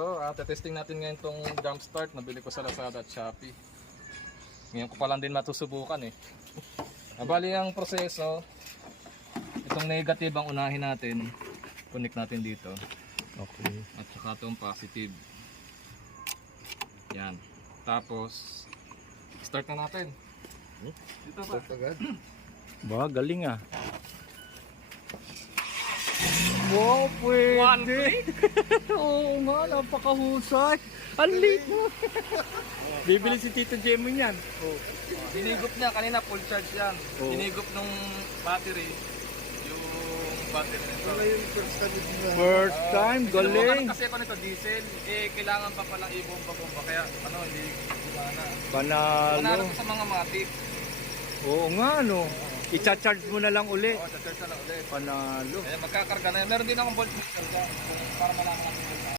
ito, testing natin ngayon itong jump start. Nabili ko sa Lazada at Shopee. Ngayon ko pa lang din matusubukan eh. Bali ang proseso, itong negative ang unahin natin. Connect natin dito. Okay. At saka itong positive. Yan. Tapos, start na natin. Dito ba? Ba, galing ah. Wow, pwede. Oo nga, napakahusay. Ang liit mo. Bibili si Tito Jemo niyan. Hinigop niya, kanina full charge yan. Oh. Hinigop nung battery. Yung battery nito. First time, galing. Kasi ako nito diesel, kailangan pa palang i-bomba-bomba. Kaya hindi gumana. Panalo. Panalo ko sa mga matic. Oo nga, no. I-charge mo na lang uli. Oo, charge na lang ulit. Panalo. Magkakarga na yan. Meron din akong voltmeter dyan. Para malaman natin.